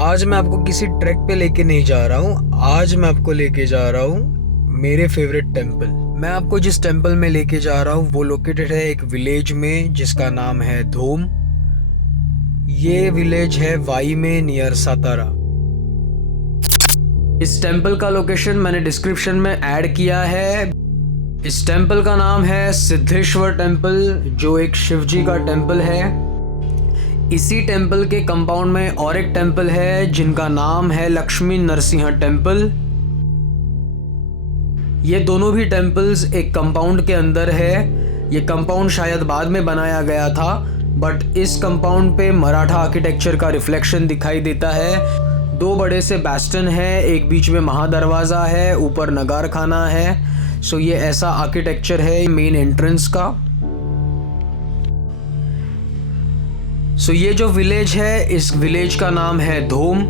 आज मैं आपको किसी ट्रैक पे लेके नहीं जा रहा हूँ। आज मैं आपको लेके जा रहा हूँ मेरे फेवरेट टेम्पल। मैं आपको जिस टेम्पल में लेके जा रहा हूँ वो लोकेटेड है एक विलेज में जिसका नाम है धोम। ये विलेज है वाई में नियर सातारा। इस टेम्पल का लोकेशन मैंने डिस्क्रिप्शन में ऐड किया है। इस टेम्पल का नाम है सिद्धेश्वर टेम्पल, जो एक शिवजी का टेम्पल है। इसी टेम्पल के कंपाउंड में और एक टेम्पल है जिनका नाम है लक्ष्मी नरसिंह टेम्पल। ये दोनों भी टेम्पल्स एक कंपाउंड के अंदर है। ये कंपाउंड शायद बाद में बनाया गया था, बट इस कंपाउंड पे मराठा आर्किटेक्चर का रिफ्लेक्शन दिखाई देता है। दो बड़े से बैस्टन है, एक बीच में महादरवाज़ा है, ऊपर नगार खाना है। सो ये ऐसा आर्किटेक्चर है मेन एंट्रेंस का। सो ये जो विलेज है, इस विलेज का नाम है धोम।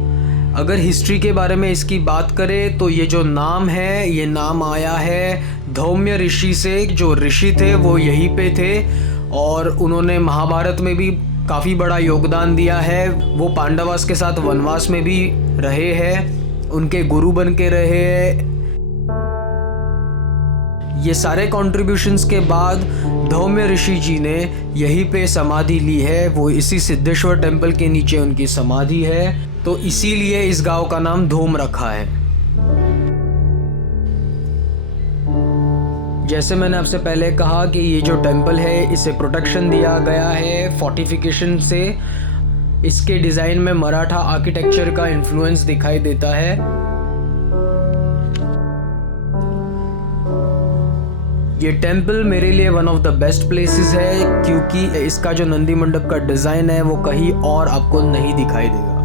अगर हिस्ट्री के बारे में इसकी बात करें तो ये जो नाम है, ये नाम आया है धौम्य ऋषि से। जो ऋषि थे वो यहीं पे थे और उन्होंने महाभारत में भी काफ़ी बड़ा योगदान दिया है। वो पांडवास के साथ वनवास में भी रहे हैं, उनके गुरु बन के रहे हैं। ये सारे कॉन्ट्रीब्यूशंस के बाद धौम्य ऋषि जी ने यहीं पे समाधि ली है। वो इसी सिद्धेश्वर टेम्पल के नीचे उनकी समाधि है, तो इसीलिए इस गांव का नाम धोम रखा है। जैसे मैंने आपसे पहले कहा कि ये जो टेम्पल है इसे प्रोटेक्शन दिया गया है फोर्टिफिकेशन से। इसके डिज़ाइन में मराठा आर्किटेक्चर का इन्फ्लुएंस दिखाई देता है। ये टेम्पल मेरे लिए one of the best places है, क्योंकि इसका जो नंदी मंडप का डिज़ाइन है वो कहीं और आपको नहीं दिखाई देगा।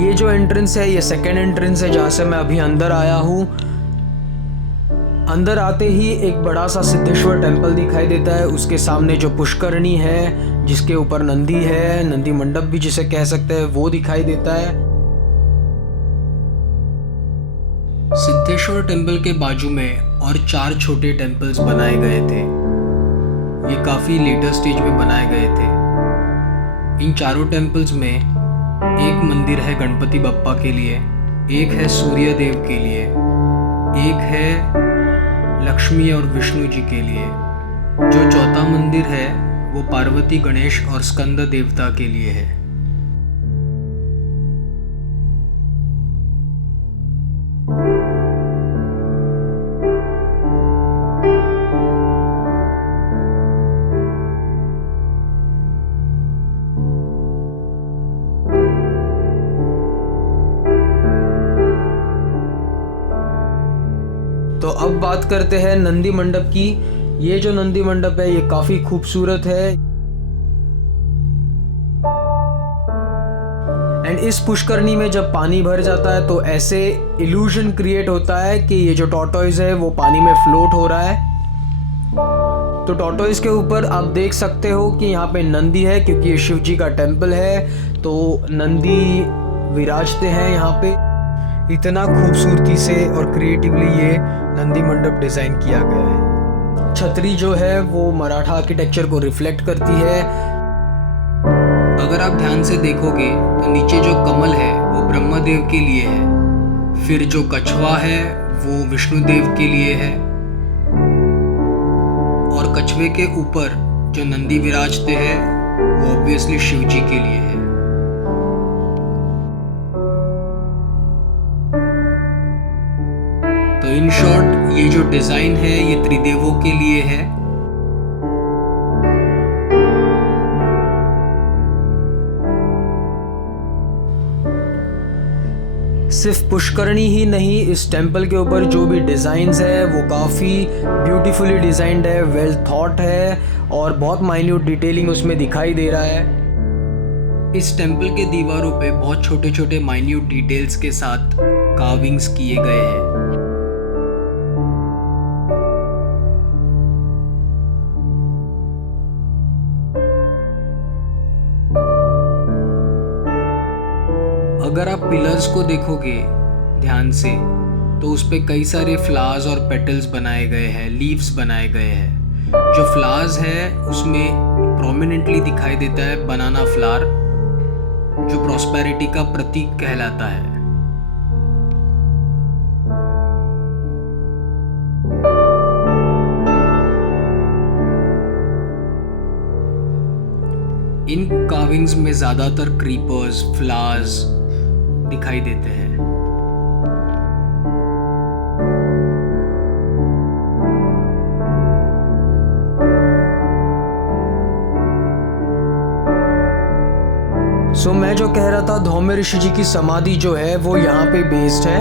ये जो एंट्रेंस है, ये सेकेंड एंट्रेंस है जहाँ से मैं अभी अंदर आया हूँ। अंदर आते ही एक बड़ा सा सिद्धेश्वर टेम्पल दिखाई देता है। उसके सामने जो पुष्करणी है जिसके ऊपर नंदी है, नंदी मंडप भी जिसे कह सकते हैं, वो दिखाई देता है। सिद्धेश्वर टेम्पल के बाजू में और 4 छोटे टेम्पल्स बनाए गए थे। ये काफ़ी लेटर स्टेज में बनाए गए थे। इन चारों टेम्पल्स में एक मंदिर है गणपति बप्पा के लिए, एक है सूर्य देव के लिए, एक है लक्ष्मी और विष्णु जी के लिए। जो चौथा मंदिर है वो पार्वती, गणेश और स्कंद देवता के लिए है। तो अब बात करते हैं नंदी मंडप की। ये जो नंदी मंडप है ये काफी खूबसूरत है। एंड इस पुष्करणी में जब पानी भर जाता है तो ऐसे इल्यूजन क्रिएट होता है कि ये जो टॉर्टोइज है वो पानी में फ्लोट हो रहा है। तो टॉर्टोइज के ऊपर आप देख सकते हो कि यहाँ पे नंदी है, क्योंकि ये शिव जी का टेम्पल है तो नंदी विराजते हैं यहाँ पे। इतना खूबसूरती से और क्रिएटिवली ये नंदी मंडप डिज़ाइन किया गया है। छतरी जो है वो मराठा आर्किटेक्चर को रिफ्लेक्ट करती है। अगर आप ध्यान से देखोगे तो नीचे जो कमल है वो ब्रह्मदेव के लिए है, फिर जो कछुआ है वो विष्णुदेव के लिए है, और कछुए के ऊपर जो नंदी विराजते हैं वो ऑब्वियसली शिव जी के लिए है। तो इन शॉर्ट ये जो डिज़ाइन है ये त्रिदेवों के लिए है। सिर्फ पुष्करणी ही नहीं, इस टेम्पल के ऊपर जो भी डिज़ाइंस है वो काफ़ी ब्यूटीफुली डिज़ाइंड है, वेल थॉट है और बहुत माइन्यूट डिटेलिंग उसमें दिखाई दे रहा है। इस टेम्पल के दीवारों पे बहुत छोटे छोटे माइन्यूट डिटेल्स के साथ कार्विंग्स किए गए हैं। अगर आप पिलर्स को देखोगे ध्यान से तो उस पे कई सारे फ्लावर्स और पेटल्स बनाए गए हैं, लीव्स बनाए गए हैं। जो फ्लावर्स है उसमें प्रोमिनेंटली दिखाई देता है बनाना फ्लावर, जो प्रॉस्पेरिटी का प्रतीक कहलाता है। इन कार्विंग्स में ज्यादातर क्रीपर्स, फ्लावर्स दिखाई देते हैं। मैं जो कह रहा था, धौम्य ऋषि जी की समाधि जो है वो यहाँ पे बेस्ड है,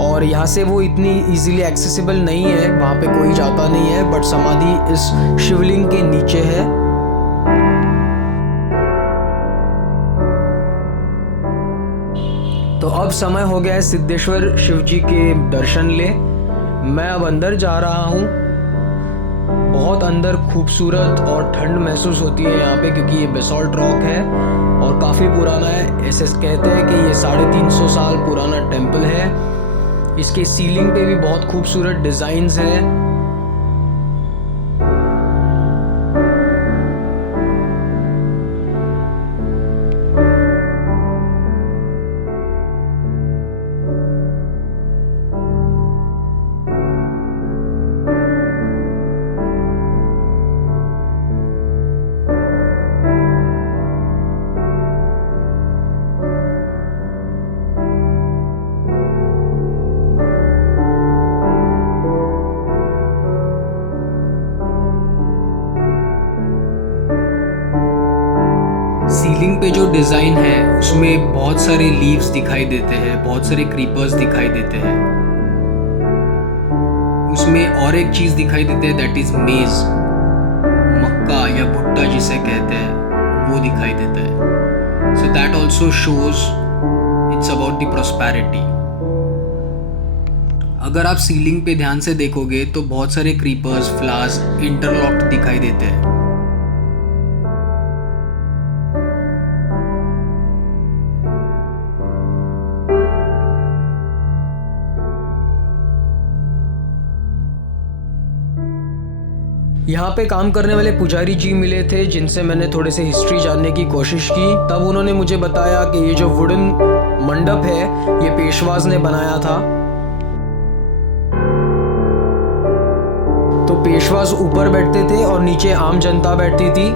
और यहाँ से वो इतनी इजीली एक्सेसिबल नहीं है, वहाँ पे कोई जाता नहीं है, बट समाधि इस शिवलिंग के नीचे है। तो अब समय हो गया है सिद्धेश्वर शिव जी के दर्शन ले। मैं अब अंदर जा रहा हूँ। बहुत अंदर खूबसूरत और ठंड महसूस होती है यहाँ पे, क्योंकि ये बेसॉल्ट रॉक है और काफ़ी पुराना है। ऐसे कहते हैं कि ये 350 साल पुराना टेम्पल है। इसके सीलिंग पे भी बहुत खूबसूरत डिज़ाइंस हैं। सीलिंग पे जो डिज़ाइन है उसमें बहुत सारे लीव्स दिखाई देते हैं, बहुत सारे क्रीपर्स दिखाई देते हैं। उसमें और एक चीज़ दिखाई देती है, दैट इज मेज, मक्का या भुट्टा जिसे कहते हैं, वो दिखाई देता है। So that also shows it's about the prosperity. अगर आप सीलिंग पे ध्यान से देखोगे तो बहुत सारे क्रीपर्स, फ्लावर्स इंटरलॉक्ड दिखाई देते हैं। यहाँ पे काम करने वाले पुजारी जी मिले थे, जिनसे मैंने थोड़े से हिस्ट्री जानने की कोशिश की। तब उन्होंने मुझे बताया कि ये जो वुडन मंडप है ये पेशवाज ने बनाया था। तो पेशवाज ऊपर बैठते थे और नीचे आम जनता बैठती थी।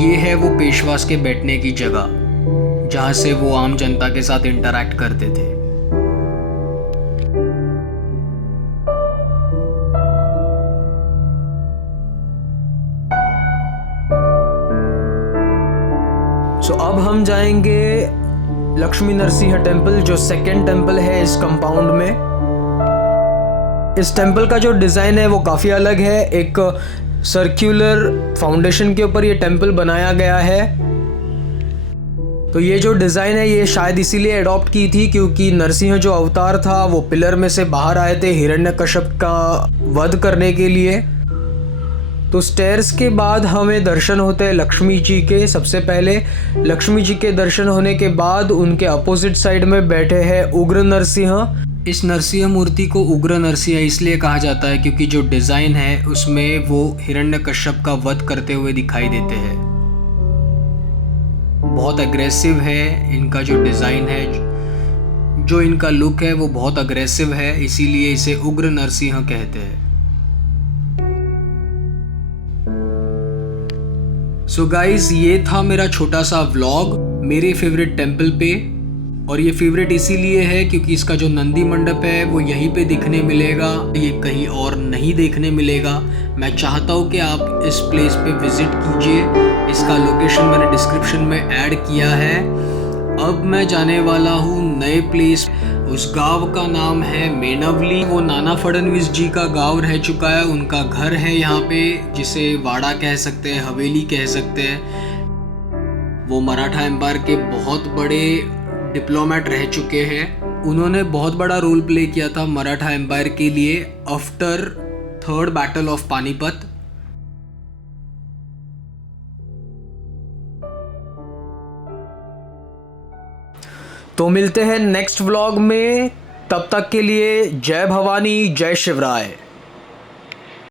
ये है वो पेशवाज के बैठने की जगह, जहाँ से वो आम जनता के साथ इंटरैक्ट करते थे। अब हम जाएंगे लक्ष्मी नरसिंह टेम्पल, जो सेकेंड टेम्पल है इस कंपाउंड में। इस टेम्पल का जो डिज़ाइन है वो काफ़ी अलग है। एक सर्कुलर फाउंडेशन के ऊपर ये टेम्पल बनाया गया है। तो ये जो डिज़ाइन है ये शायद इसीलिए अडॉप्ट की थी क्योंकि नरसिंह जो अवतार था वो पिलर में से बाहर आए थे हिरण्यकश्यप का वध करने के लिए। तो स्टेयर्स के बाद हमें दर्शन होते हैं लक्ष्मी जी के। सबसे पहले लक्ष्मी जी के दर्शन होने के बाद उनके अपोजिट साइड में बैठे हैं उग्र नरसिंह। इस नरसिंह मूर्ति को उग्र नरसिंह इसलिए कहा जाता है क्योंकि जो डिज़ाइन है उसमें वो हिरण्यकश्यप का वध करते हुए दिखाई देते हैं। बहुत अग्रेसिव है इनका जो डिज़ाइन है, जो इनका लुक है वो बहुत अग्रेसिव है, इसीलिए इसे उग्र नरसिंह कहते हैं। सो गाइज, ये था मेरा छोटा सा व्लॉग मेरे फेवरेट टेम्पल पे। और ये फेवरेट इसीलिए है क्योंकि इसका जो नंदी मंडप है वो यहीं पे दिखने मिलेगा, ये कहीं और नहीं देखने मिलेगा। मैं चाहता हूँ कि आप इस प्लेस पे विजिट कीजिए। इसका लोकेशन मैंने डिस्क्रिप्शन में ऐड किया है। अब मैं जाने वाला हूँ नए प्लेस। उस गांव का नाम है मेनवली। वो नाना फडणवीस जी का गांव रह चुका है, उनका घर है यहाँ पे, जिसे वाड़ा कह सकते हैं, हवेली कह सकते हैं। वो मराठा एम्पायर के बहुत बड़े डिप्लोमेट रह चुके हैं। उन्होंने बहुत बड़ा रोल प्ले किया था मराठा एम्पायर के लिए after third battle of Panipat. तो मिलते हैं नेक्स्ट व्लॉग में, तब तक के लिए जय भवानी, जय शिवराय।